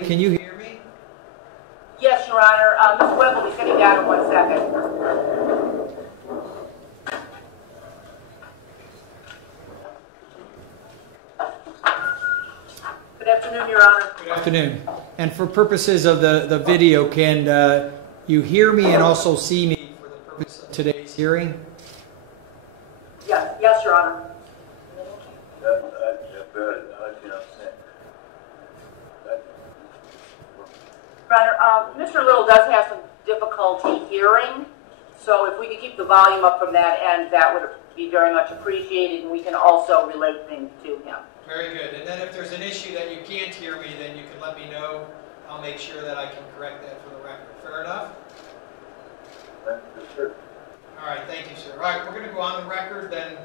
Tiley, can you hear me? Yes, Your Honor. Ms. Webb will be sitting down in 1 second. Good afternoon, Your Honor. Good afternoon. And for purposes of the video, can you hear me and also see me for the purpose of today's hearing? Yes, Your Honor. Your Honor, Mr. Little does have some difficulty hearing, so if we could keep the volume up from that end, that would be very much appreciated, and we can also relate things to him. Very good. And then if there's an issue that you can't hear me, then you can let me know. I'll make sure that I can correct that for the record. Fair enough? Yes, sir. All right, thank you, sir. All right, we're going to go on the record then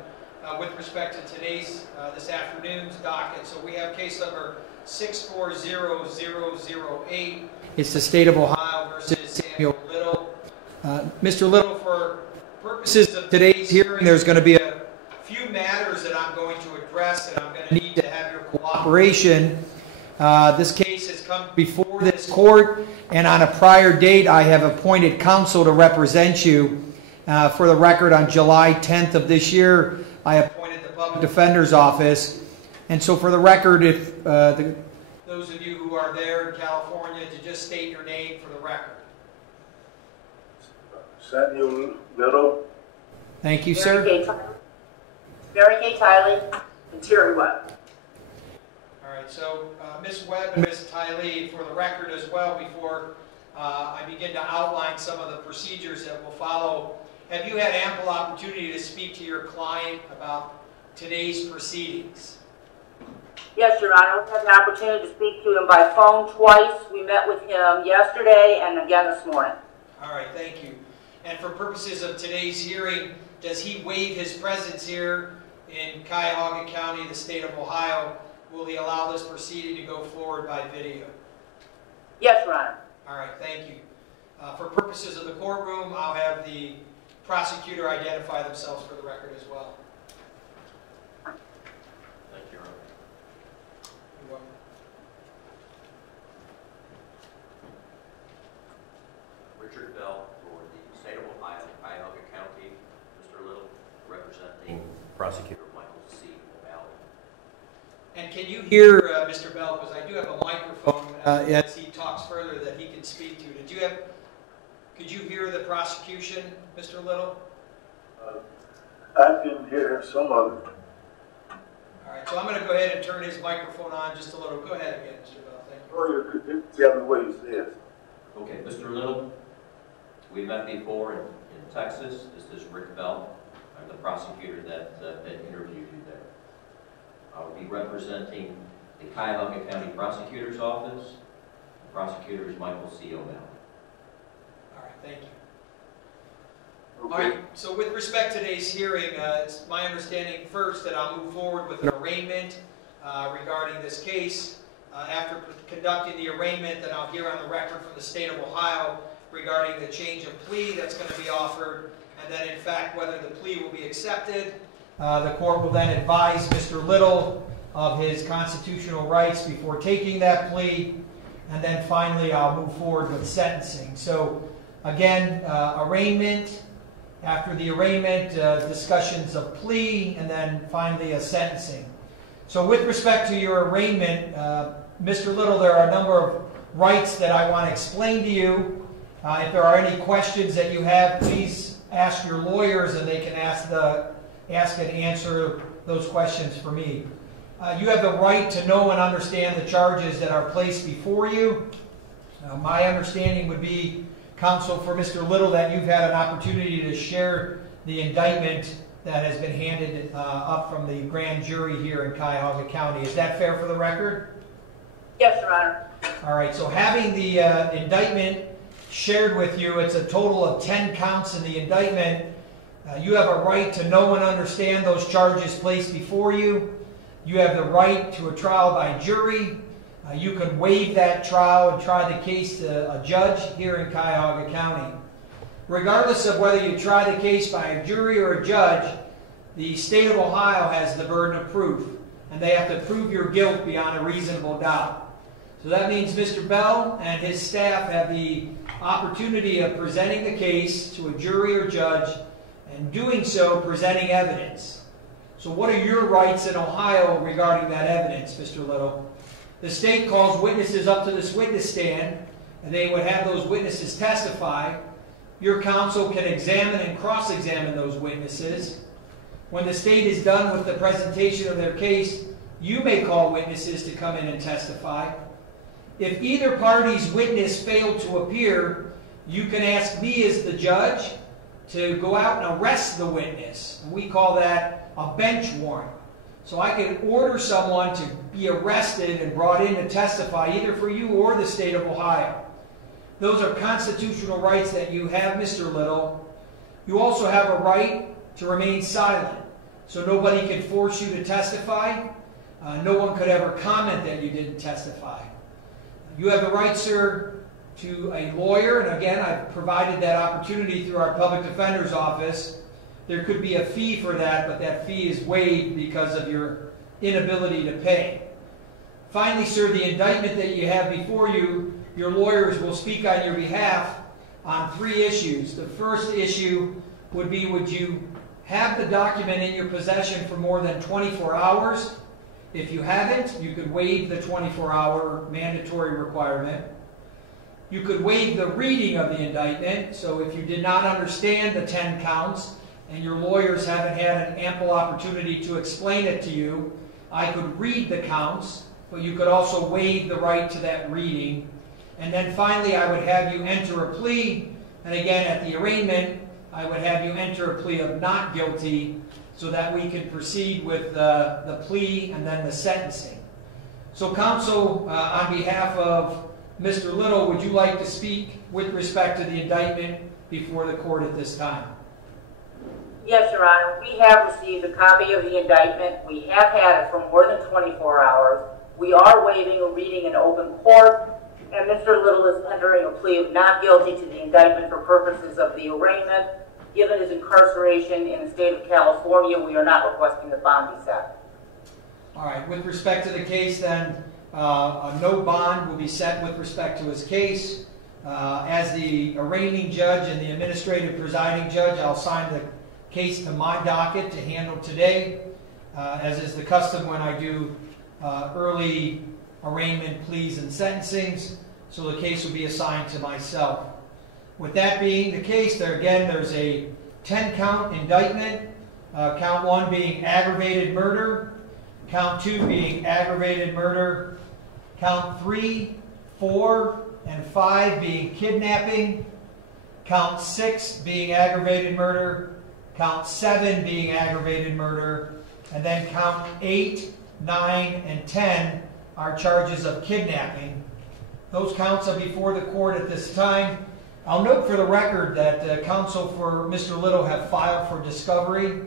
with respect to today's, this afternoon's docket. So we have case number 640008. It's the State of Ohio versus Samuel Little. Mr. Little, for purposes of today's hearing, there's going to be a few matters that I'm going to address, and I'm going to need to have your cooperation. This case has come before this court, and on a prior date, I have appointed counsel to represent you. For the record, on July 10th of this year, I appointed the Public Defender's Office. And so for the record, if those of you who are there in California, to just state your name for the record. Samuel Little. Thank you, sir. Mary Kay Tiley and Terry Webb. All right, so Ms. Webb and Ms. Tiley, for the record as well, before I begin to outline some of the procedures that will follow, have you had ample opportunity to speak to your client about today's proceedings? Yes, Your Honor. We had an opportunity to speak to him by phone twice. We met with him yesterday and again this morning. All right, thank you. And for purposes of today's hearing, does he waive his presence here in Cuyahoga County, the state of Ohio? Will he allow this proceeding to go forward by video? Yes, Your Honor. All right, thank you. For purposes of the courtroom, I'll have the prosecutor identify themselves for the record as well. Thank you, Your Honor. You're welcome. Richard Bell for the state of Ohio, Cuyahoga County. Mr. Little representing Prosecutor Michael C. O'Malley. And can you hear Mr. Bell, because I do have a microphone as he talks further that he can speak to. Could you hear the prosecution, Mr. Little? I can hear some of it. All right, so I'm going to go ahead and turn his microphone on just a little. Go ahead again, Mr. Bell. Thank you. Oh, you could tell me what he says. Okay, Mr. Little, we met before in Texas. This is Rick Bell. I'm the prosecutor that interviewed you there. I'll be representing the Cuyahoga County Prosecutor's Office. The prosecutor is Michael C. O'Malley. All right, thank you. Okay. All right, so with respect to today's hearing, it's my understanding first that I'll move forward with an arraignment regarding this case. After conducting the arraignment, then I'll hear on the record from the state of Ohio regarding the change of plea that's going to be offered, and then in fact whether the plea will be accepted. The court will then advise Mr. Little of his constitutional rights before taking that plea, and then finally I'll move forward with sentencing. So again, arraignment, after the arraignment, discussions of plea, and then finally a sentencing. So with respect to your arraignment, Mr. Little, there are a number of rights that I want to explain to you. If there are any questions that you have, please ask your lawyers and they can ask and answer those questions for me. You have the right to know and understand the charges that are placed before you. My understanding would be, counsel, for Mr. Little, that you've had an opportunity to share the indictment that has been handed up from the grand jury here in Cuyahoga County. Is that fair for the record? Yes, Your Honor. All right, so having the indictment shared with you, it's a total of 10 counts in the indictment. You have a right to know and understand those charges placed before you. You have the right to a trial by jury. You can waive that trial and try the case to a judge here in Cuyahoga County. Regardless of whether you try the case by a jury or a judge, the state of Ohio has the burden of proof, and they have to prove your guilt beyond a reasonable doubt. So that means Mr. Bell and his staff have the opportunity of presenting the case to a jury or judge, and doing so, presenting evidence. So what are your rights in Ohio regarding that evidence, Mr. Little? The state calls witnesses up to this witness stand, and they would have those witnesses testify. Your counsel can examine and cross-examine those witnesses. When the state is done with the presentation of their case, you may call witnesses to come in and testify. If either party's witness failed to appear, you can ask me as the judge to go out and arrest the witness. We call that a bench warrant. So I can order someone to be arrested and brought in to testify either for you or the state of Ohio. Those are constitutional rights that you have, Mr. Little. You also have a right to remain silent. So nobody can force you to testify. No one could ever comment that you didn't testify. You have the right, sir, to a lawyer, and again, I've provided that opportunity through our public defender's office. There could be a fee for that, but that fee is waived because of your inability to pay. Finally, sir, the indictment that you have before you, your lawyers will speak on your behalf on 3 issues. The first issue would be, would you have the document in your possession for more than 24 hours? If you haven't, you could waive the 24-hour mandatory requirement. You could waive the reading of the indictment. So if you did not understand the 10 counts and your lawyers haven't had an ample opportunity to explain it to you, I could read the counts, but you could also waive the right to that reading. And then finally, I would have you enter a plea. And again, at the arraignment, I would have you enter a plea of not guilty so that we can proceed with the plea and then the sentencing. So counsel, on behalf of Mr. Little, would you like to speak with respect to the indictment before the court at this time? Yes, Your Honor. We have received a copy of the indictment. We have had it for more than 24 hours. We are waiving a reading in open court, and Mr. Little is entering a plea of not guilty to the indictment for purposes of the arraignment. Given his incarceration in the state of California, we are not requesting the bond be set. All right. With respect to the case, then, a no bond will be set with respect to his case. As the arraigning judge and the administrative presiding judge, I'll sign the case to my docket to handle today, as is the custom when I do early arraignment pleas and sentencings. So the case will be assigned to myself. With that being the case, there's a 10-count indictment, count 1 being aggravated murder, count 2 being aggravated murder, count 3, 4, and 5 being kidnapping, count 6 being aggravated murder, count 7 being aggravated murder, and then count 8, 9, and 10 are charges of kidnapping. Those counts are before the court at this time. I'll note for the record that counsel for Mr. Little have filed for discovery.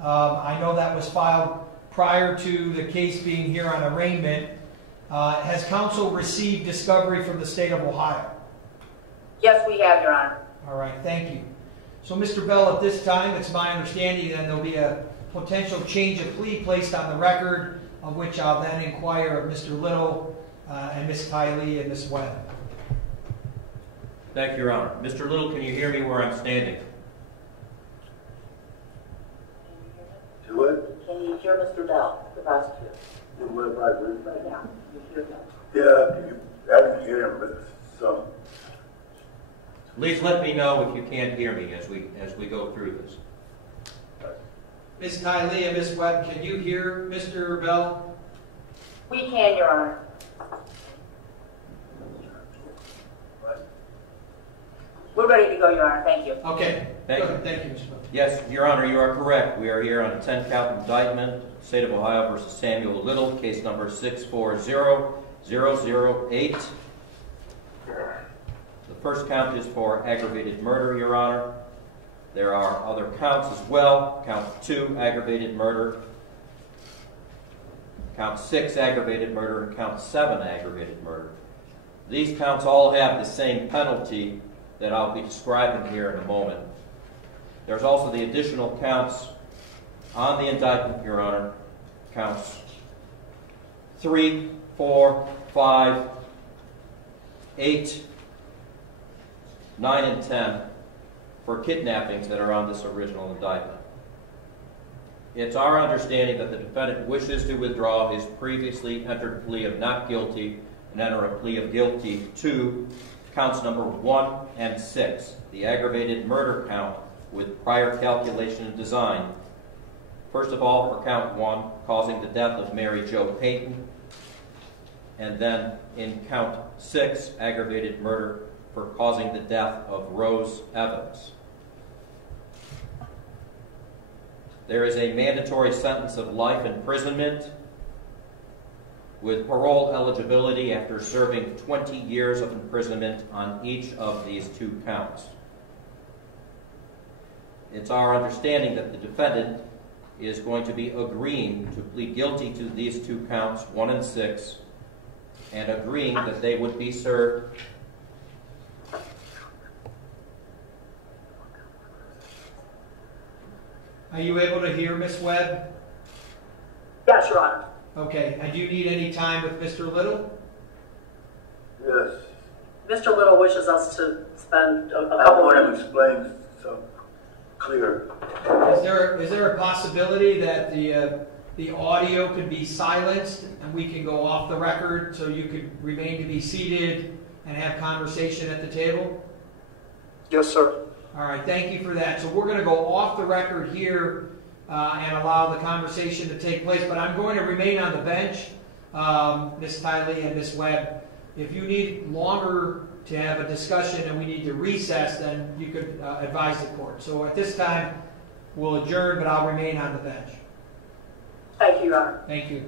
I know that was filed prior to the case being here on arraignment. Has counsel received discovery from the state of Ohio? Yes, we have, Your Honor. All right, thank you. So, Mr. Bell, at this time, it's my understanding that there'll be a potential change of plea placed on the record, of which I'll then inquire of Mr. Little and Ms. Kiley and Ms. Webb. Thank you, Your Honor. Mr. Little, can you hear me where I'm standing? Do what? Can you hear Mr. Bell, the prosecutor? Do what I do? Right now. You hear him? Yeah, I can hear him, but some. Please let me know if you can't hear me as we go through this. Ms. Kiley and Ms. Webb, can you hear Mr. Bell? We can, Your Honor. We're ready to go, Your Honor. Thank you. Okay. Thank you. Thank you, Mr. Bell. Yes, Your Honor, you are correct. We are here on a 10-count indictment, State of Ohio versus Samuel Little, case number 640008. The first count is for aggravated murder, Your Honor. There are other counts as well. Count 2, aggravated murder. Count 6, aggravated murder, and count 7, aggravated murder. These counts all have the same penalty that I'll be describing here in a moment. There's also the additional counts on the indictment, Your Honor. Counts 3, 4, 5, 8, 9, and 10 for kidnappings that are on this original indictment. It's our understanding that the defendant wishes to withdraw his previously entered plea of not guilty and enter a plea of guilty to counts number 1 and 6, the aggravated murder count with prior calculation and design. First of all, for count 1, causing the death of Mary Jo Payton, and then in count 6, aggravated murder for causing the death of Rose Evans. There is a mandatory sentence of life imprisonment with parole eligibility after serving 20 years of imprisonment on each of these 2 counts. It's our understanding that the defendant is going to be agreeing to plead guilty to these 2 counts, 1 and 6, and agreeing that they would be served Are you able to hear Ms. Webb? Yes, Your Honor. Okay, and do you need any time with Mr. Little? Yes. Mr. Little wishes us to spend a I couple want him minutes. to explain so clear. Is there a possibility that the audio could be silenced and we can go off the record so you could remain to be seated and have conversation at the table? Yes, sir. All right, thank you for that. So we're going to go off the record here and allow the conversation to take place, but I'm going to remain on the bench, Ms. Tiley and Ms. Webb. If you need longer to have a discussion and we need to recess, then you could advise the court. So at this time, we'll adjourn, but I'll remain on the bench. Thank you, Your Honor. Thank you.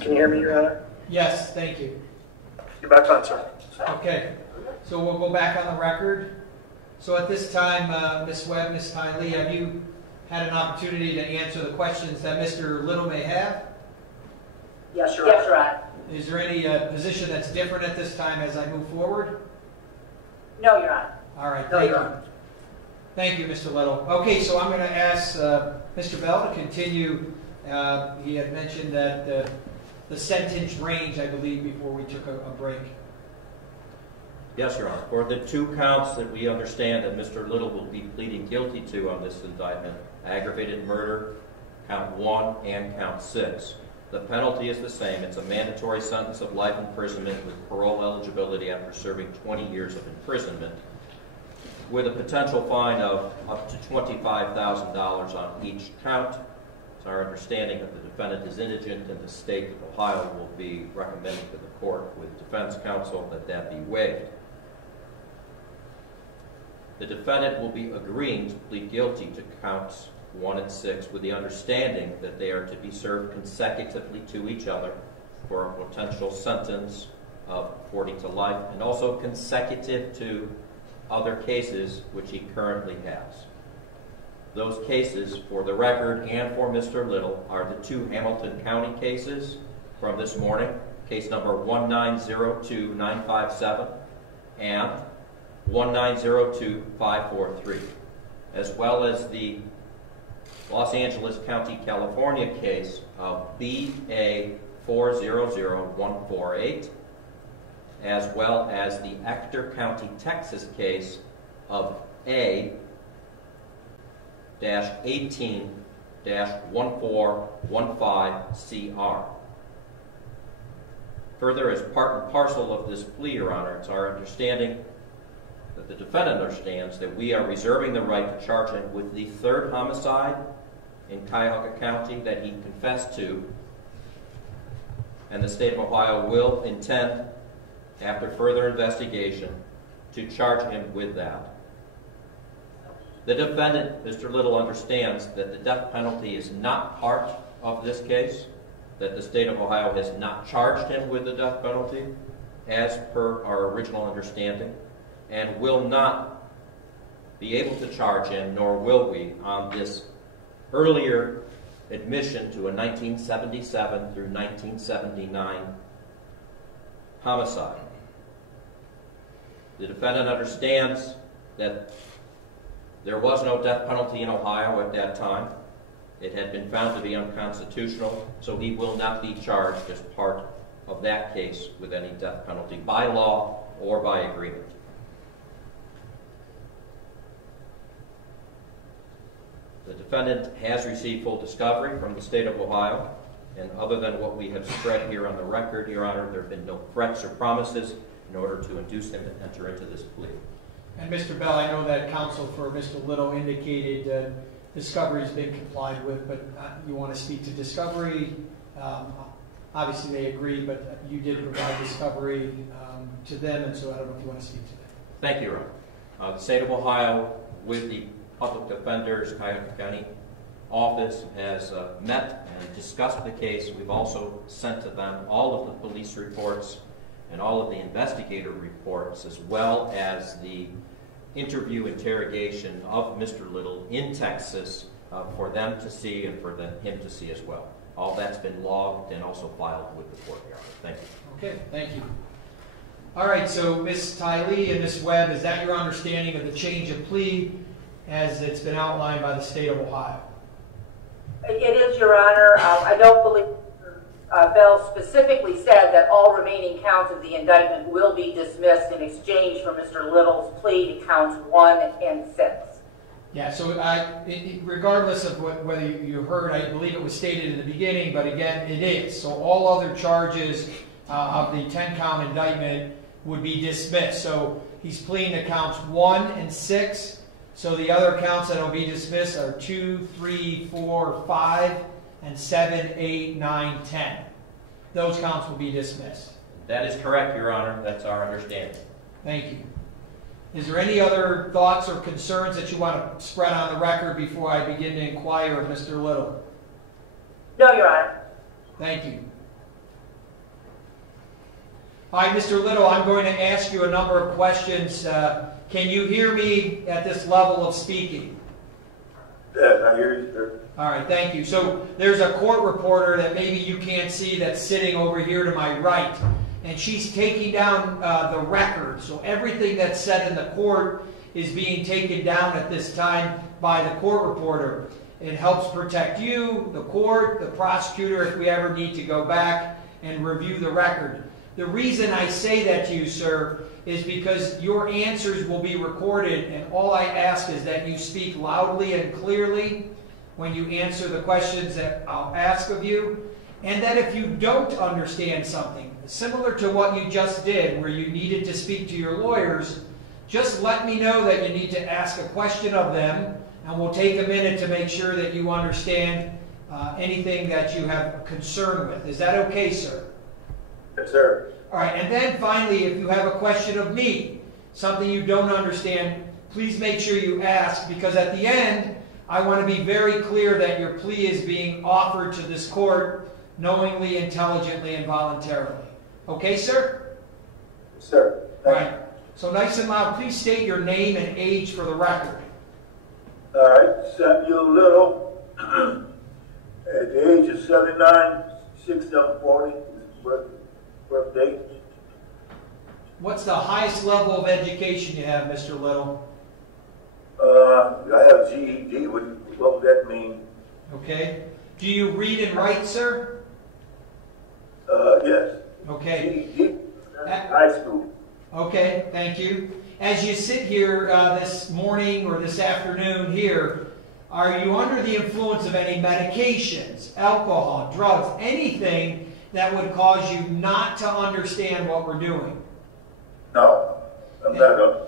Can you hear me, Your Honor? Yes, thank you. You're back on, sir. Okay, so we'll go back on the record. So at this time, Ms. Webb, Ms. Tiley, have you had an opportunity to answer the questions that Mr. Little may have? Yes, Your Honor. Yes, Your Honor. Is there any position that's different at this time as I move forward? No, Your Honor. All right, No, thank Your you. Honor. Thank you, Mr. Little. Okay, so I'm going to ask Mr. Bell to continue. He had mentioned that the sentence range, I believe, before we took a break. Yes, Your Honor. For the 2 counts that we understand that Mr. Little will be pleading guilty to on this indictment, aggravated murder, count 1 and count 6, The penalty is the same. It's a mandatory sentence of life imprisonment with parole eligibility after serving 20 years of imprisonment, with a potential fine of up to $25,000 on each count. It's our understanding that the defendant is indigent, and the state of Ohio will be recommending to the court with defense counsel that be waived. The defendant will be agreeing to plead guilty to counts 1 and 6 with the understanding that they are to be served consecutively to each other for a potential sentence of 40 to life, and also consecutive to other cases which he currently has. Those cases, for the record and for Mr. Little, are the 2 Hamilton County cases from this morning, case number 1902957 and 1902543, as well as the Los Angeles County, California case of BA 400148, as well as the Ector County, Texas case of A-18-1415CR. Further, as part and parcel of this plea, Your Honor, it's our understanding that the defendant understands that we are reserving the right to charge him with the 3rd homicide in Cuyahoga County that he confessed to, and the state of Ohio will intend, after further investigation, to charge him with that. The defendant, Mr. Little, understands that the death penalty is not part of this case, that the state of Ohio has not charged him with the death penalty, as per our original understanding, and will not be able to charge him, nor will we, on this earlier admission to a 1977 through 1979 homicide. The defendant understands that there was no death penalty in Ohio at that time. It had been found to be unconstitutional, so he will not be charged as part of that case with any death penalty by law or by agreement. The defendant has received full discovery from the state of Ohio, and other than what we have spread here on the record, Your Honor, there have been no threats or promises in order to induce him to enter into this plea. And Mr. Bell, I know that counsel for Mr. Little indicated discovery has been complied with, but you want to speak to discovery. Obviously they agree, but you did provide discovery to them, and so I don't know if you want to speak to that. Thank you, Your Honor. The state of Ohio, with the Public Defender's Cuyahoga County office, has met and discussed the case. We've also sent to them all of the police reports and all of the investigator reports, as well as the interrogation of Mr. Little in Texas for them to see and for him to see as well. All that's been logged and also filed with the court, Your Honor. Thank you. Okay, thank you. All right, so Ms. Tylee and Ms. Webb, is that your understanding of the change of plea as it's been outlined by the state of Ohio? It is, Your Honor. I don't believe Bell specifically said that all remaining counts of the indictment will be dismissed in exchange for Mr. Little's plea to counts 1 and 6. Yeah, so regardless of whether you heard, I believe it was stated in the beginning, but again, it is. So all other charges of the 10-count indictment would be dismissed. So he's pleading to counts 1 and 6. So the other counts that will be dismissed are 2, 3, 4, 5, and 7, 8, 9, 10. Those counts will be dismissed. That is correct, Your Honor. That's our understanding. Thank you. Is there any other thoughts or concerns that you want to spread on the record before I begin to inquire of Mr. Little? No, Your Honor. Thank you. All right, Mr. Little, I'm going to ask you a number of questions. Can you hear me at this level of speaking? Yes, I hear you, sir. All right, thank you. So there's a court reporter that maybe you can't see that's sitting over here to my right, and she's taking down the record. So everything that's said in the court is being taken down at this time by the court reporter. It helps protect you, the court, the prosecutor, if we ever need to go back and review the record. The reason I say that to you, sir, is because your answers will be recorded, and all I ask is that you speak loudly and clearly when you answer the questions that I'll ask of you, And that if you don't understand something, similar to what you just did, where you needed to speak to your lawyers, just let me know that you need to ask a question of them, and we'll take a minute to make sure that you understand anything that you have a concern with. Is that okay, sir? Yes, sir. All right, and then finally, if you have a question of me, something you don't understand, please make sure you ask, because at the end, I want to be very clear that your plea is being offered to this court knowingly, intelligently, and voluntarily. Okay, sir? Yes, sir. All right. So nice and loud, please state your name and age for the record. All right, Samuel Little, at the age of 79, 6/7/40, birth date. What's the highest level of education you have, Mr. Little? I have GED. What would that mean? Okay. Do you read and write, sir? Yes. Okay. GED, high school. Okay, thank you. As you sit here this morning or this afternoon here, are you under the influence of any medications, alcohol, drugs, anything that would cause you not to understand what we're doing? No, I'm not.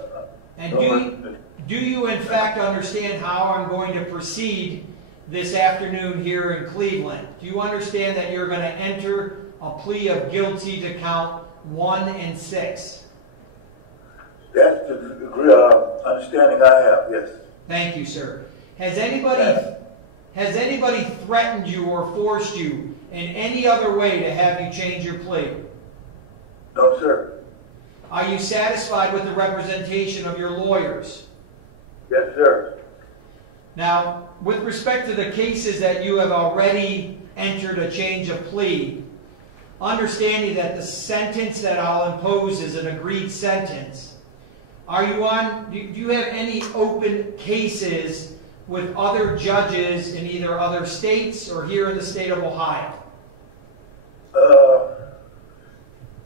And do you in fact understand how I'm going to proceed this afternoon here in Cleveland? Do you understand that you're going to enter a plea of guilty to count 1 and 6? That's the degree of understanding I have, yes. Thank you, sir. Has anybody threatened you or forced you in any other way to have you change your plea? No, sir. Are you satisfied with the representation of your lawyers? Yes, sir. Now, with respect to the cases that you have already entered a change of plea, understanding that the sentence that I'll impose is an agreed sentence, do you have any open cases with other judges in either other states or here in the state of Ohio?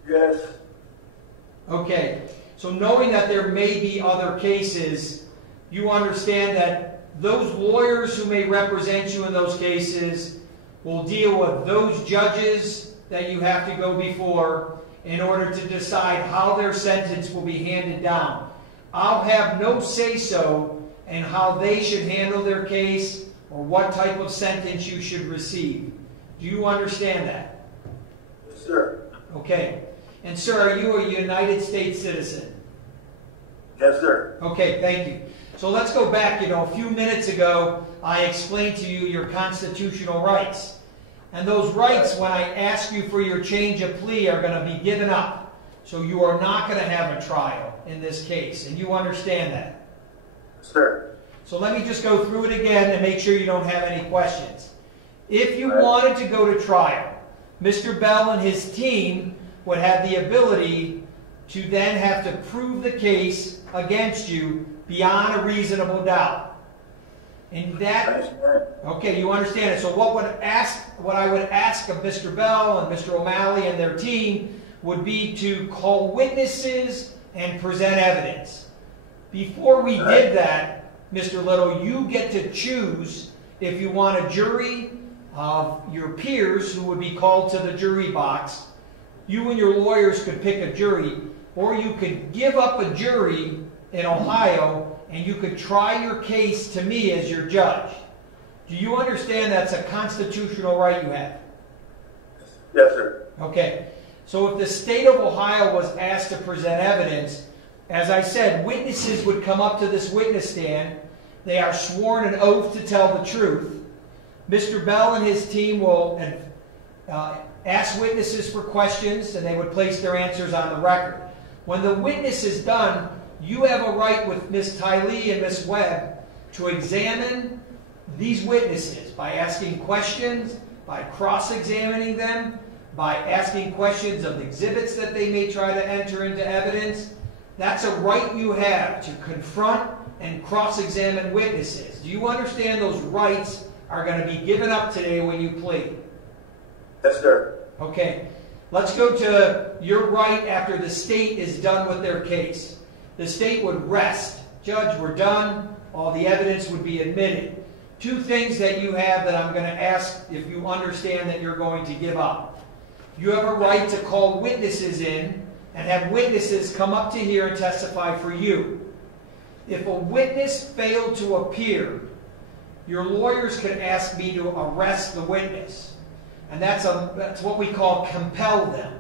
Yes. Okay, so knowing that there may be other cases, you understand that those lawyers who may represent you in those cases will deal with those judges that you have to go before in order to decide how their sentence will be handed down. I'll have no say-so in how they should handle their case or what type of sentence you should receive. Do you understand that? Yes, sir. Okay. And sir, are you a United States citizen? Yes, sir. Okay, thank you. So let's go back. A few minutes ago, I explained to you your constitutional rights. And those rights, when I ask you for your change of plea, are going to be given up. So you are not going to have a trial in this case. And you understand that? Yes, sir. So let me just go through it again and make sure you don't have any questions. If you wanted to go to trial, Mr. Bell and his team would have the ability to then have to prove the case against you beyond a reasonable doubt. And that, okay, you understand it. So what I would ask of Mr. Bell and Mr. O'Malley and their team would be to call witnesses and present evidence. Before we did that, Mr. Little, you get to choose if you want a jury of your peers who would be called to the jury box. You and your lawyers could pick a jury, or you could give up a jury in Ohio and you could try your case to me as your judge. Do you understand that's a constitutional right you have? Yes, sir. Okay. So if the state of Ohio was asked to present evidence, as I said, witnesses would come up to this witness stand. They are sworn an oath to tell the truth. Mr. Bell and his team will ask witnesses for questions, and they would place their answers on the record. When the witness is done, you have a right with Ms. Tylee and Ms. Webb to examine these witnesses by asking questions, by cross-examining them, by asking questions of exhibits that they may try to enter into evidence. That's a right you have to confront and cross-examine witnesses. Do you understand those rights are going to be given up today when you plead? Yes, sir. Okay. Let's go to your right after the state is done with their case. The state would rest. Judge, we're done. All the evidence would be admitted. two things that you have that I'm going to ask if you understand that you're going to give up. You have a right to call witnesses in and have witnesses come up to here and testify for you. If a witness failed to appear, your lawyers could ask me to arrest the witness. And that's what we call compel them.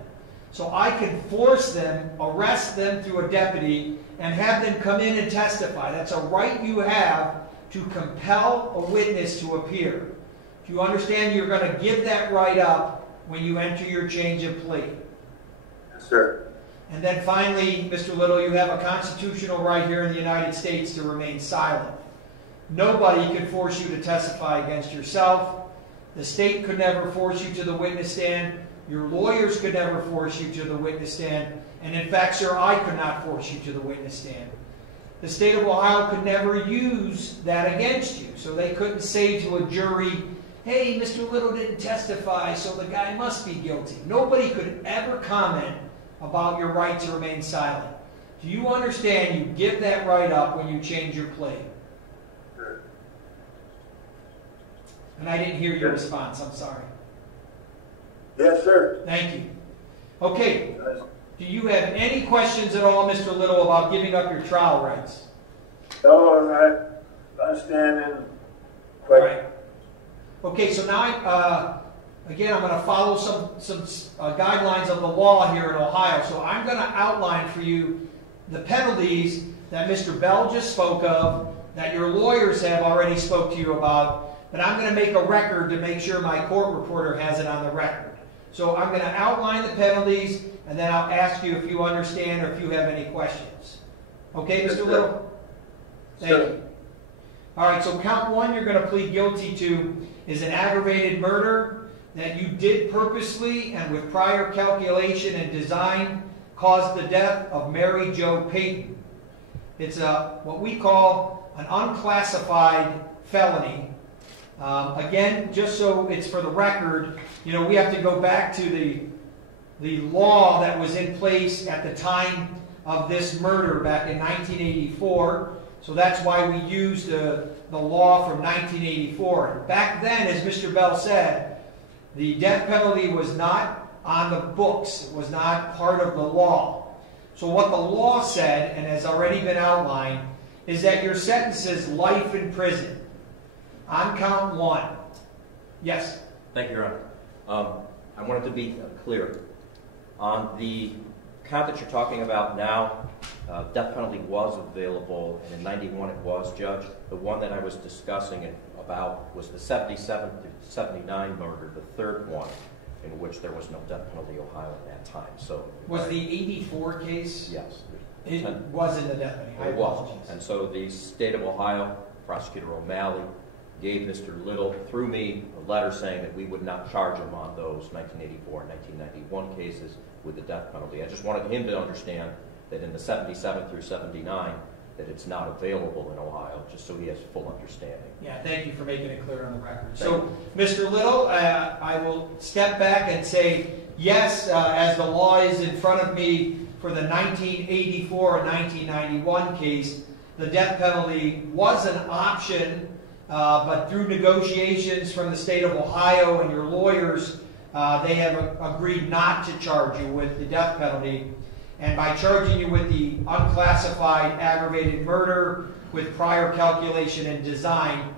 So I can force them, arrest them through a deputy, and have them come in and testify. That's a right you have to compel a witness to appear. Do you understand you're going to give that right up when you enter your change of plea? Yes, sir. And then finally, Mr. Little, you have a constitutional right here in the United States to remain silent. Nobody can force you to testify against yourself. The state could never force you to the witness stand. Your lawyers could never force you to the witness stand. And in fact, sir, I could not force you to the witness stand. The state of Ohio could never use that against you. So they couldn't say to a jury, hey, Mr. Little didn't testify, so the guy must be guilty. Nobody could ever comment about your right to remain silent. Do you understand you give that right up when you change your plea? Sure. And I didn't hear your response. I'm sorry. Yes, sir. Thank you. Okay. Do you have any questions at all, Mr. Little, about giving up your trial rights? No, I understand and All right. Okay, so now, again, I'm going to follow some guidelines of the law here in Ohio. So I'm going to outline for you the penalties that Mr. Bell just spoke of, that your lawyers have already spoke to you about, but I'm going to make a record to make sure my court reporter has it on the record. So I'm going to outline the penalties, and then I'll ask you if you understand or if you have any questions. Okay, Mr. Little? Thank you. All right, so count one you're going to plead guilty to is an aggravated murder that you did purposely and with prior calculation and design caused the death of Mary Jo Payton. It's what we call an unclassified felony. Again, just so it's for the record, you know, we have to go back to the law that was in place at the time of this murder back in 1984. So that's why we used the law from 1984. Back then, as Mr. Bell said, the death penalty was not on the books. It was not part of the law. So what the law said, and has already been outlined, is that your sentence is life in prison. On count one. Yes? Thank you, Your Honor. I wanted to be clear. On the count that you're talking about now, death penalty was available, and in 91 it was, Judge. The one that I was discussing about was the 77 to 79 murder, the third one, in which there was no death penalty in Ohio at that time. So was the 84 case? Yes. It wasn't the death penalty. It was. And so the state of Ohio, Prosecutor O'Malley, gave Mr. Little, through me, a letter saying that we would not charge him on those 1984 and 1991 cases with the death penalty. I just wanted him to understand that in the 77 through 79, that it's not available in Ohio, just so he has full understanding. Yeah, thank you for making it clear on the record. So, Mr. Little, I will step back and say, yes, as the law is in front of me for the 1984 and 1991 case, the death penalty was an option, but through negotiations from the state of Ohio and your lawyers, they have agreed not to charge you with the death penalty. And by charging you with the unclassified aggravated murder with prior calculation and design,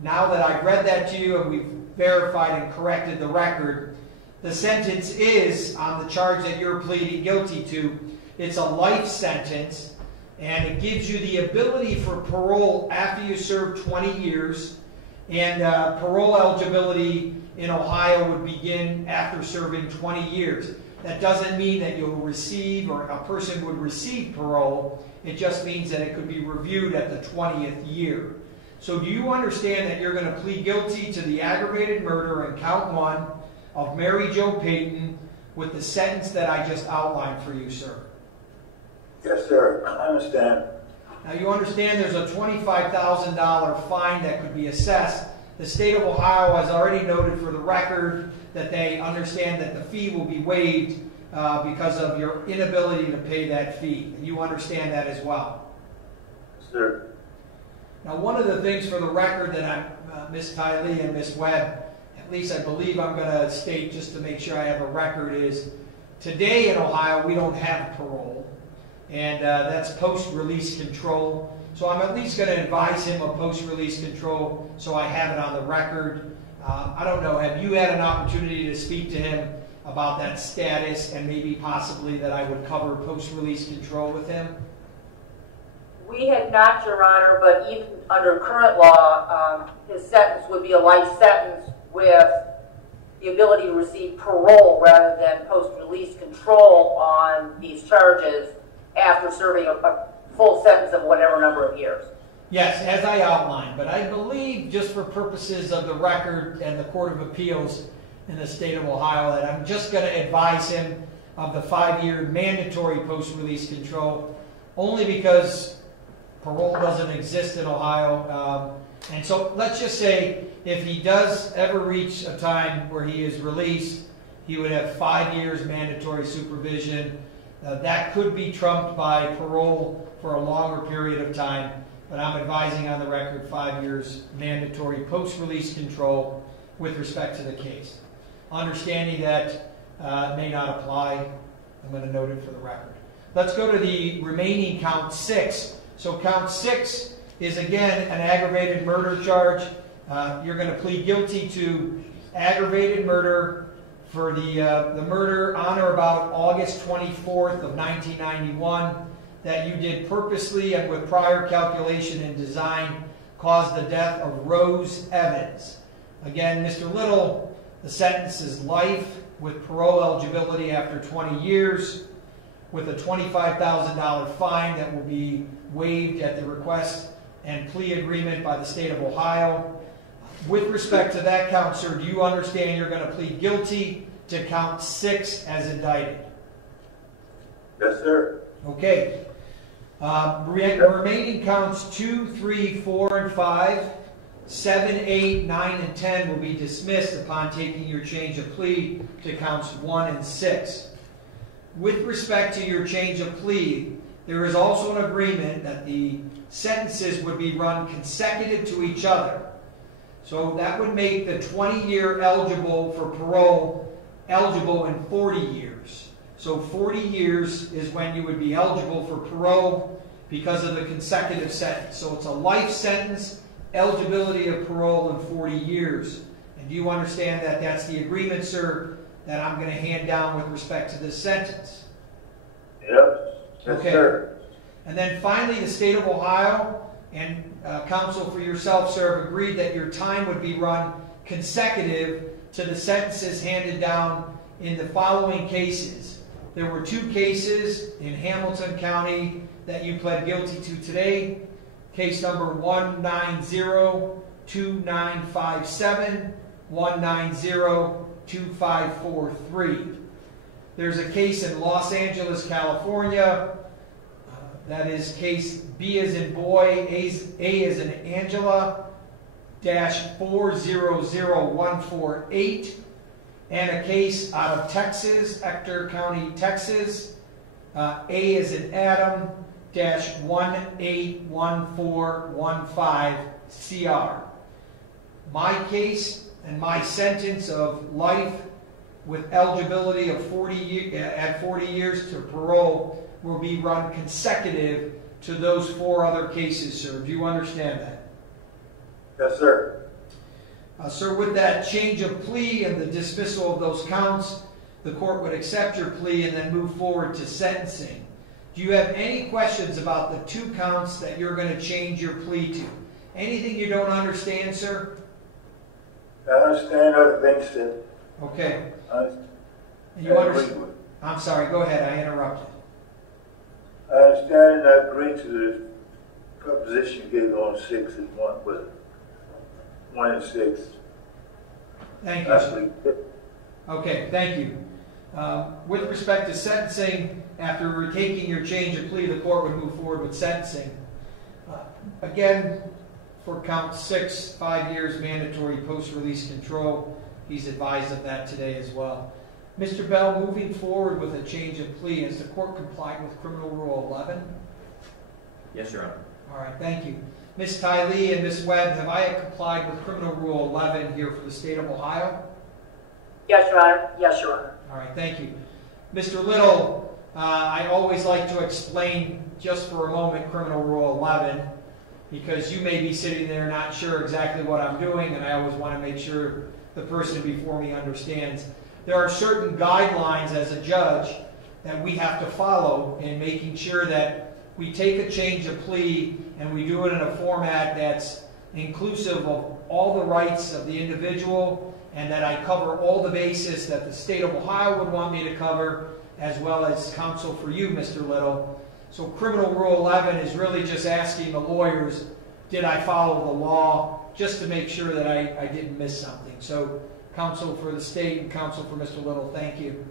now that I've read that to you and we've verified and corrected the record, the sentence is, on the charge that you're pleading guilty to, it's a life sentence, and it gives you the ability for parole after you serve 20 years, and parole eligibility in Ohio would begin after serving 20 years. That doesn't mean that you'll receive, or a person would receive parole. It just means that it could be reviewed at the 20th year. So do you understand that you're going to plead guilty to the aggravated murder in count one of Mary Jo Payton with the sentence that I just outlined for you, sir? Yes, sir. I understand. Now you understand there's a $25,000 fine that could be assessed. The state of Ohio has already noted for the record that they understand that the fee will be waived because of your inability to pay that fee. And you understand that as well. Sir. Now, one of the things for the record that I'm, Ms. Kiley and Ms. Webb, at least I believe I'm going to state just to make sure I have a record, is today in Ohio we don't have parole, and that's post-release control. So I'm at least going to advise him of post-release control so I have it on the record. I don't know, have you had an opportunity to speak to him about that status and maybe possibly that I would cover post-release control with him? We had not, Your Honor, but even under current law, his sentence would be a life sentence with the ability to receive parole rather than post-release control on these charges after serving a full sentence of whatever number of years. Yes, as I outlined, but I believe just for purposes of the record and the Court of Appeals in the state of Ohio that I'm just going to advise him of the 5-year mandatory post-release control only because parole doesn't exist in Ohio. And so let's just say if he does ever reach a time where he is released, he would have 5 years mandatory supervision. That could be trumped by parole for a longer period of time, but I'm advising on the record 5 years mandatory post-release control with respect to the case. Understanding that may not apply, I'm going to note it for the record. Let's go to the remaining count 6. So count 6 is again an aggravated murder charge. You're going to plead guilty to aggravated murder for the murder on or about August 24th of 1991 that you did purposely and with prior calculation and design caused the death of Rose Evans. Again, Mr. Little, the sentence is life with parole eligibility after 20 years with a $25,000 fine that will be waived at the request and plea agreement by the state of Ohio. With respect to that count, sir, do you understand you're going to plead guilty to count 6 as indicted? Yes, sir. Okay. Remaining counts 2, 3, 4, and 5, 7, 8, 9, and 10 will be dismissed upon taking your change of plea to counts 1 and 6. With respect to your change of plea, there is also an agreement that the sentences would be run consecutive to each other. So that would make the 20-year eligible for parole eligible in 40 years. So 40 years is when you would be eligible for parole because of the consecutive sentence. So it's a life sentence, eligibility of parole in 40 years. And do you understand that that's the agreement, sir, that I'm going to hand down with respect to this sentence? Yep. Yes, Okay. sir. And then finally, the state of Ohio and counsel for yourself, sir, have agreed that your time would be run consecutive to the sentences handed down in the following cases. There were 2 cases in Hamilton County that you pled guilty to today. Case number 190-2957, 190-2543. There's a case in Los Angeles, California. That is case B as in boy, A as in Angela, -400148. And a case out of Texas, Ector County, Texas, A as in Adam, -181415CR. My case and my sentence of life with eligibility of 40 years to parole will be run consecutive to those 4 other cases, sir. Do you understand that? Yes, sir. Sir, with that change of plea and the dismissal of those counts, the court would accept your plea and then move forward to sentencing. Do you have any questions about the 2 counts that you're going to change your plea to? Anything you don't understand, sir? I understand other things that Okay. I You understand? I'm sorry, go ahead, I interrupted. I understand and I agree to the proposition you gave on 6 and 1 with 1 and 6. Thank you, sir. Okay, thank you. With respect to sentencing, after taking your change of plea, the court would move forward with sentencing. Again, for count 6, 5 years mandatory post-release control. He's advised of that today as well. Mr. Bell, moving forward with a change of plea, has the court complied with Criminal Rule 11? Yes, Your Honor. All right, thank you. Ms. Tylee and Ms. Webb, have I complied with Criminal Rule 11 here for the state of Ohio? Yes, Your Honor. Yes, Your Honor. All right, thank you. Mr. Little, I always like to explain just for a moment Criminal Rule 11 because you may be sitting there not sure exactly what I'm doing, and I always want to make sure the person before me understands. There are certain guidelines as a judge that we have to follow in making sure that we take a change of plea and we do it in a format that's inclusive of all the rights of the individual and that I cover all the bases that the state of Ohio would want me to cover, as well as counsel for you, Mr. Little. So Criminal Rule 11 is really just asking the lawyers, did I follow the law, just to make sure that I didn't miss something. So counsel for the state and counsel for Mr. Little, thank you.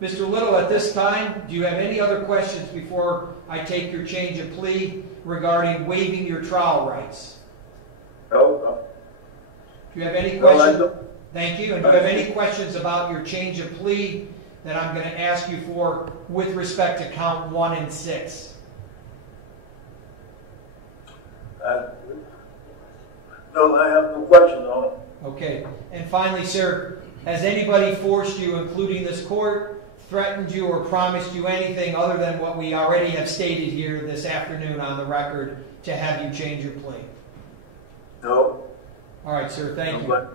Mr. Little, at this time, do you have any other questions before I take your change of plea regarding waiving your trial rights? No. Do you have any No, I questions? don't. Thank you. And do you have any questions about your change of plea that I'm going to ask you for with respect to count 1 and 6? No, I have no question on it. Okay. And finally, sir, has anybody forced you, including this court, threatened you, or promised you anything other than what we already have stated here this afternoon on the record to have you change your plea? No. All right, sir. Thank you. Nobody.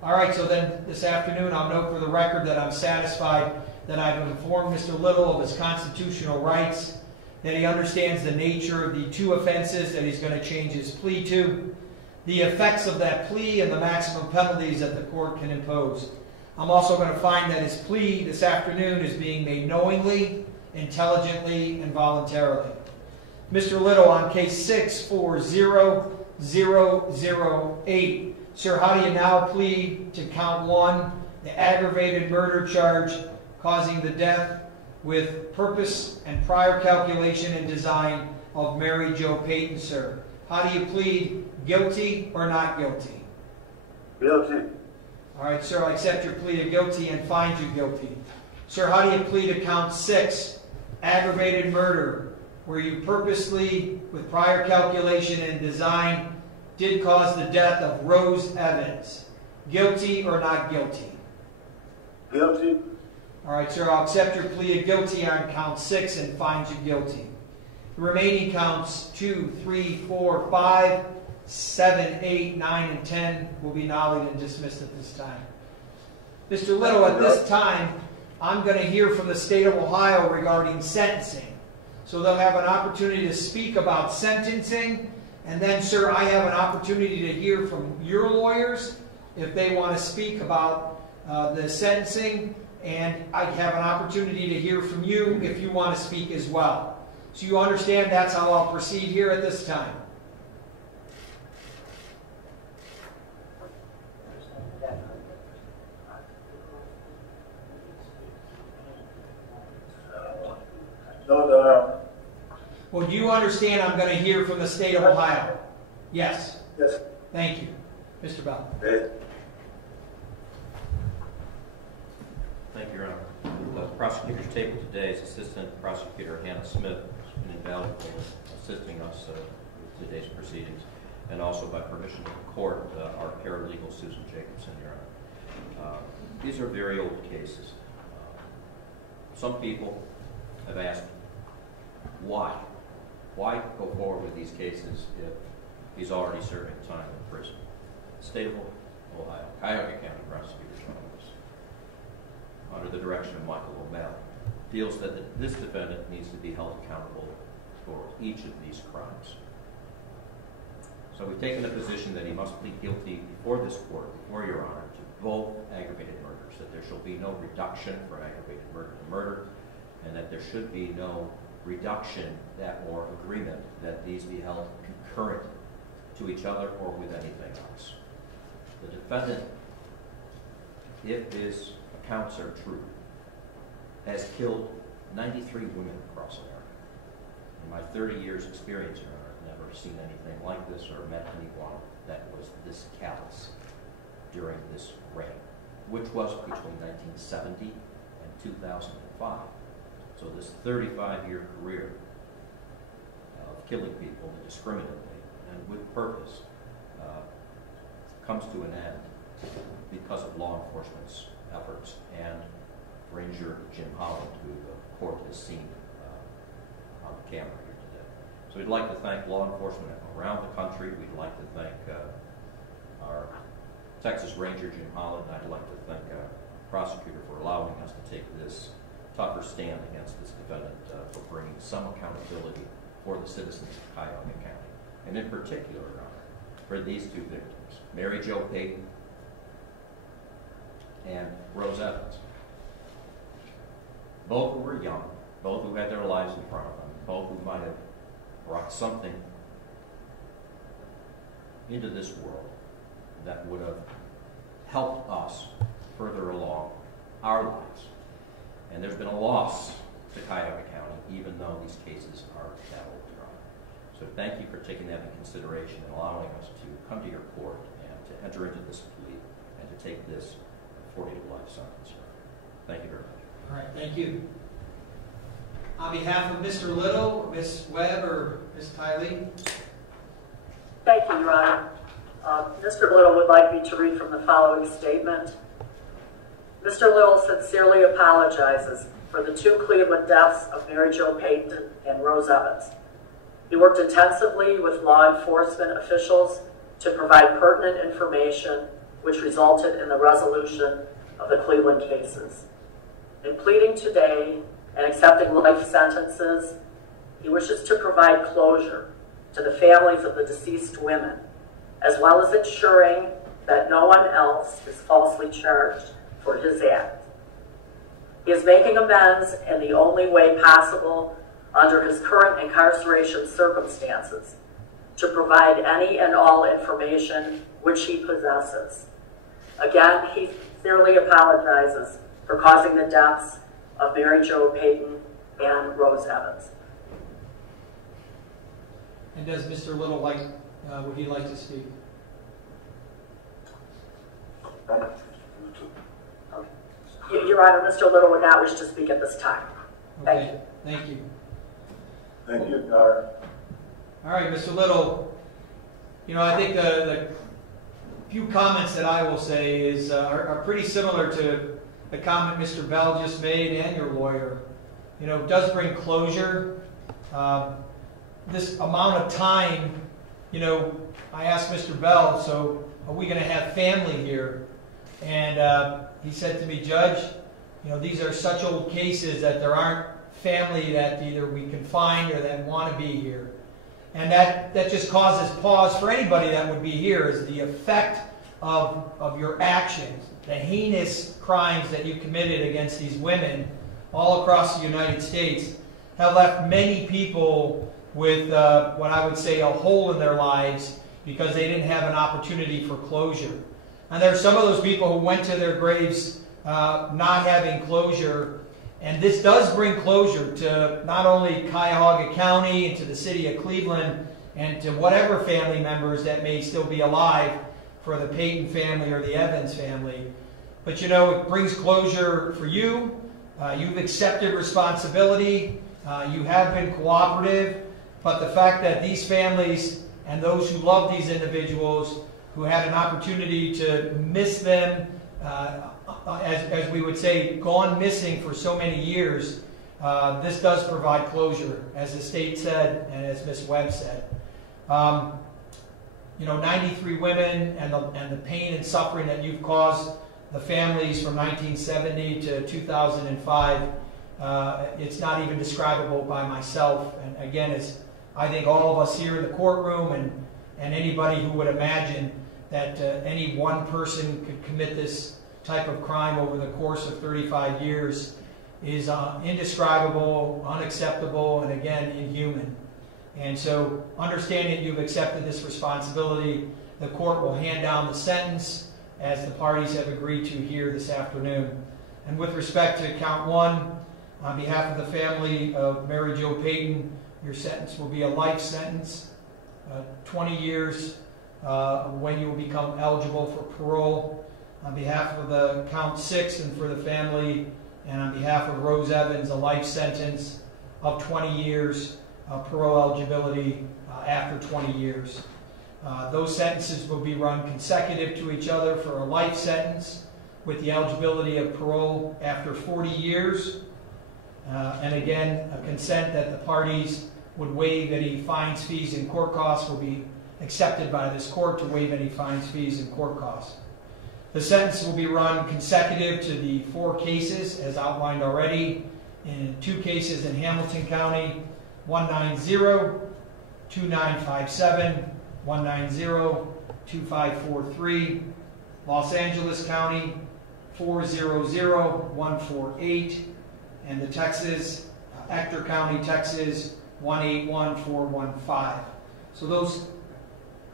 All right, so then this afternoon I'll note for the record that I'm satisfied that I've informed Mr. Little of his constitutional rights, that he understands the nature of the 2 offenses that he's going to change his plea to, the effects of that plea, and the maximum penalties that the court can impose. I'm also going to find that his plea this afternoon is being made knowingly, intelligently, and voluntarily. Mr. Little, on case 6400008, sir, how do you now plead to count 1, the aggravated murder charge causing the death with purpose and prior calculation and design of Mary Jo Payton, sir? How do you plead, guilty or not guilty? Guilty. All right, sir, I accept your plea of guilty and find you guilty. Sir, how do you plead to count 6, aggravated murder, where you purposely, with prior calculation and design, did cause the death of Rose Evans? Guilty or not guilty? Guilty. All right, sir, I'll accept your plea of guilty on count 6 and find you guilty. The remaining counts 2, 3, 4, 5, 7, 8, 9, and 10 will be nollied and dismissed at this time. Mr. Little, at this time, I'm going to hear from the state of Ohio regarding sentencing. So they'll have an opportunity to speak about sentencing. And then, sir, I have an opportunity to hear from your lawyers if they want to speak about the sentencing. And I have an opportunity to hear from you if you want to speak as well. So you understand that's how I'll proceed here at this time. No. Well, do you understand I'm going to hear from the state of Ohio? Yes. Yes. Thank you. Mr. Bell. Okay. Thank you, Your Honor. The prosecutor's table today is Assistant Prosecutor Hannah Smith, who's been invaluable in assisting us with today's proceedings, and also by permission of the court, our paralegal Susan Jacobson, Your Honor. These are very old cases. Some people have asked, why? Why go forward with these cases if he's already serving time in prison? The state of Ohio, Cuyahoga County Prosecutor's Office, under the direction of Michael O'Malley, feels that this defendant needs to be held accountable for each of these crimes. So we've taken the position that he must plead guilty before this court, before Your Honor, to both aggravated murders, that there shall be no reduction for aggravated murder to murder, and that there should be no reduction or agreement that these be held concurrent to each other or with anything else. The defendant, if his accounts are true, has killed 93 women across America. In my 30 years experience, Your Honor, I've never seen anything like this or met anyone that was this callous during this reign, which was between 1970 and 2005. So this 35-year career of killing people indiscriminately and with purpose comes to an end because of law enforcement's efforts and Ranger Jim Holland, who the court has seen on the camera here today. So we'd like to thank law enforcement around the country. We'd like to thank our Texas Ranger Jim Holland, and I'd like to thank our prosecutor for allowing us to take this tougher stand against this defendant for bringing some accountability for the citizens of Cuyahoga County, and in particular, Your Honor, for these two victims, Mary Jo Payton and Rose Evans. Both who were young, both who had their lives in front of them, both who might have brought something into this world that would have helped us further along our lives. And there's been a loss to Cuyahoga County, even though these cases are that old, Your Honor. So thank you for taking that into consideration and allowing us to come to your court and to enter into this plea and to take this 40 to life sentence. Thank you very much. All right, thank you. On behalf of Mr. Little, Ms. Webb, or Ms. Tiley. Thank you, Your Honor. Mr. Little would like me to read from the following statement. Mr. Little sincerely apologizes for the two Cleveland deaths of Mary Jo Payton and Rose Evans. He worked intensively with law enforcement officials to provide pertinent information which resulted in the resolution of the Cleveland cases. In pleading today and accepting life sentences, he wishes to provide closure to the families of the deceased women, as well as ensuring that no one else is falsely charged for his act. He is making amends in the only way possible under his current incarceration circumstances to provide any and all information which he possesses. Again, he sincerely apologizes for causing the deaths of Mary Jo Payton and Rose Evans. And does Mr. Little would he like to speak? Your Honor, Mr. Little would not wish to speak at this time. Thank you. Thank you. Thank you, Your Honor. All right, Mr. Little, I think the few comments that I will say are pretty similar to the comment Mr. Bell just made and your lawyer. It does bring closure. This amount of time, I asked Mr. Bell, so are we going to have family here? And he said to me, Judge, these are such old cases that there aren't family that either we can find or that want to be here. And that just causes pause for anybody that would be here, is the effect of your actions, the heinous crimes that you committed against these women all across the United States have left many people with what I would say a hole in their lives because they didn't have an opportunity for closure. And there are some of those people who went to their graves not having closure. And this does bring closure to not only Cuyahoga County and to the city of Cleveland and to whatever family members that may still be alive for the Payton family or the Evans family. But it brings closure for you. You've accepted responsibility. You have been cooperative. But the fact that these families and those who love these individuals, who had an opportunity to miss them, as we would say, gone missing for so many years, this does provide closure, as the state said and as Ms. Webb said. 93 women and the pain and suffering that you've caused the families from 1970 to 2005, it's not even describable by myself. And again, as I think all of us here in the courtroom and anybody who would imagine that any one person could commit this type of crime over the course of 35 years is indescribable, unacceptable, and again, inhuman. And so, understanding that you've accepted this responsibility, the court will hand down the sentence as the parties have agreed to here this afternoon. And with respect to count one, on behalf of the family of Mary Jo Payton, your sentence will be a life sentence, 20 years when you will become eligible for parole. On behalf of the count 6 and for the family, and on behalf of Rose Evans, a life sentence of 20 years, parole eligibility after 20 years. Those sentences will be run consecutive to each other for a life sentence with the eligibility of parole after 40 years. And again, a consent that the parties would waive any fines, fees, and court costs will be accepted by this court to waive any fines, fees, and court costs. The sentence will be run consecutive to the 4 cases as outlined already, in 2 cases in Hamilton County, 190-2957, 190-2543, Los Angeles County, 400-148, and the Texas, Ector County, Texas, 181415. So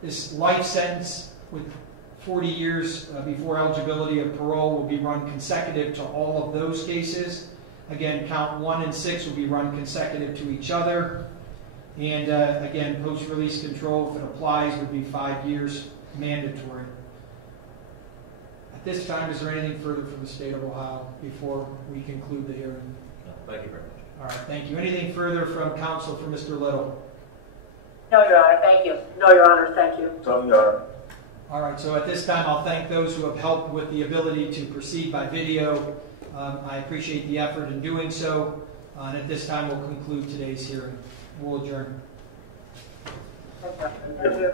this life sentence with 40 years before eligibility of parole will be run consecutive to all of those cases. Again, count 1 and 6 will be run consecutive to each other. And again, post-release control, if it applies, would be 5 years mandatory. At this time, is there anything further from the state of Ohio before we conclude the hearing? No, thank you very much. All right, thank you. Anything further from counsel for Mr. Little? No, Your Honor, thank you. No, Your Honor, thank you. So, Your Honor. All right, so at this time, I'll thank those who have helped with the ability to proceed by video. I appreciate the effort in doing so. And at this time, we'll conclude today's hearing. We'll adjourn. Thank you.